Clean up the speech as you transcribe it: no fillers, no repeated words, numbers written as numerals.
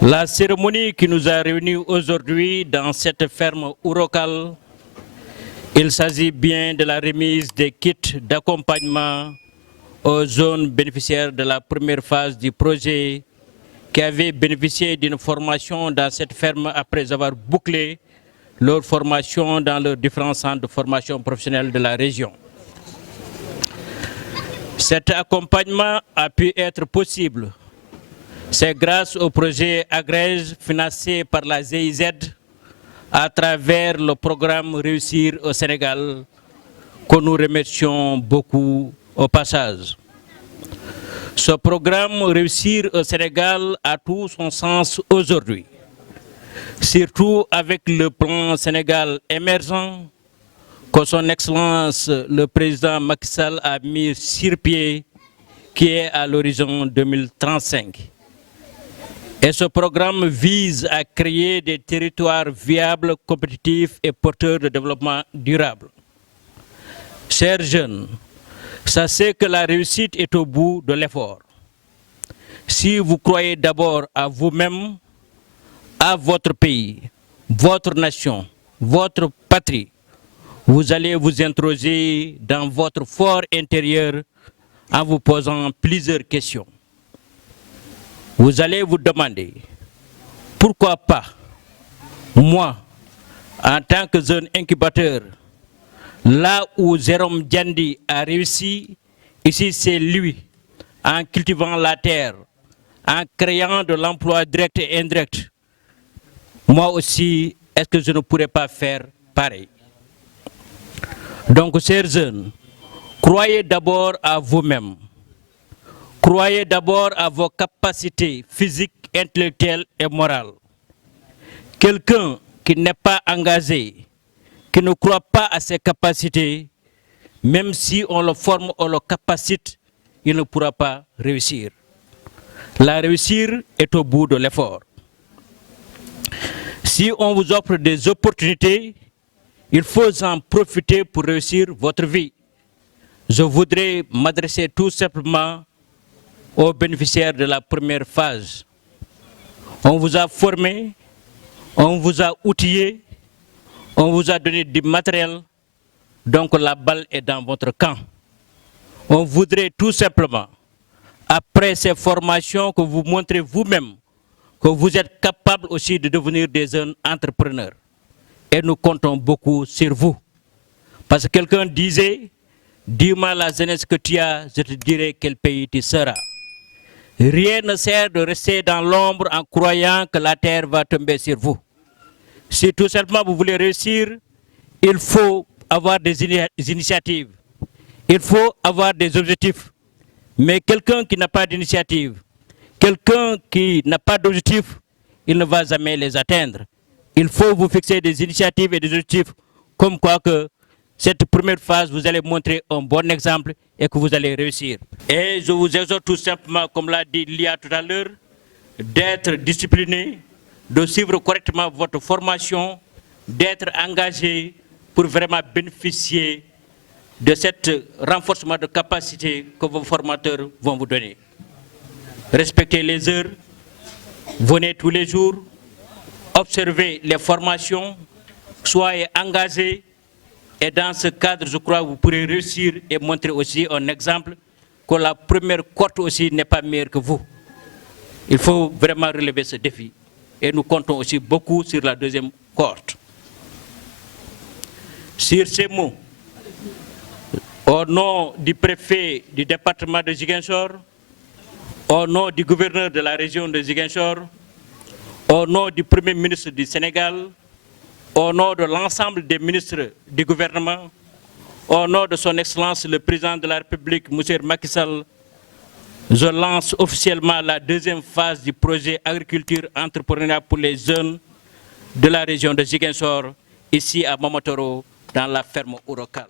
La cérémonie qui nous a réunis aujourd'hui dans cette ferme Ourokal, il s'agit bien de la remise des kits d'accompagnement aux zones bénéficiaires de la première phase du projet qui avaient bénéficié d'une formation dans cette ferme après avoir bouclé leur formation dans leurs différents centres de formation professionnelle de la région. Cet accompagnement a pu être possible. C'est grâce au projet Agrège financé par la GIZ à travers le programme Réussir au Sénégal que nous remercions beaucoup au passage. Ce programme Réussir au Sénégal a tout son sens aujourd'hui, surtout avec le plan Sénégal émergent que son Excellence le Président Macky Sall a mis sur pied, qui est à l'horizon 2035. Et ce programme vise à créer des territoires viables, compétitifs et porteurs de développement durable. Chers jeunes, sachez que la réussite est au bout de l'effort. Si vous croyez d'abord à vous-même, à votre pays, votre nation, votre patrie, vous allez vous interroger dans votre fort intérieur en vous posant plusieurs questions. Vous allez vous demander, pourquoi pas moi, en tant que jeune incubateur, là où Jérôme Djandi a réussi, ici c'est lui, en cultivant la terre, en créant de l'emploi direct et indirect. Moi aussi, est-ce que je ne pourrais pas faire pareil? Donc, chers jeunes, croyez d'abord à vous-même. Croyez d'abord à vos capacités physiques, intellectuelles et morales. Quelqu'un qui n'est pas engagé, qui ne croit pas à ses capacités, même si on le forme, on le capacite, il ne pourra pas réussir. La réussite est au bout de l'effort. Si on vous offre des opportunités, il faut en profiter pour réussir votre vie. Je voudrais m'adresser tout simplement aux bénéficiaires de la première phase. On vous a formé, on vous a outillé, on vous a donné du matériel, donc la balle est dans votre camp. On voudrait tout simplement, après ces formations, que vous montrez vous-même que vous êtes capable aussi de devenir des jeunes entrepreneurs. Et nous comptons beaucoup sur vous. Parce que quelqu'un disait, dis-moi la jeunesse que tu as, je te dirai quel pays tu seras. Rien ne sert de rester dans l'ombre en croyant que la terre va tomber sur vous. Si tout simplement vous voulez réussir, il faut avoir des initiatives. Il faut avoir des objectifs. Mais quelqu'un qui n'a pas d'initiative, quelqu'un qui n'a pas d'objectif, il ne va jamais les atteindre. Il faut vous fixer des initiatives et des objectifs, comme quoi que cette première phase, vous allez montrer un bon exemple et que vous allez réussir. Et je vous exhorte tout simplement, comme l'a dit Lia tout à l'heure, d'être discipliné, de suivre correctement votre formation, d'être engagé pour vraiment bénéficier de ce renforcement de capacité que vos formateurs vont vous donner. Respectez les heures, venez tous les jours, observez les formations, soyez engagés. Et dans ce cadre, je crois que vous pourrez réussir et montrer aussi un exemple que la première cohorte aussi n'est pas meilleure que vous. Il faut vraiment relever ce défi. Et nous comptons aussi beaucoup sur la deuxième cohorte. Sur ces mots, au nom du préfet du département de Ziguinchor, au nom du gouverneur de la région de Ziguinchor, au nom du Premier ministre du Sénégal, au nom de l'ensemble des ministres du gouvernement, au nom de son Excellence le Président de la République, M. Macky Sall, je lance officiellement la deuxième phase du projet Agriculture Entrepreneuriat pour les jeunes de la région de Ziguinchor, ici à Momotoro, dans la ferme Ourokal.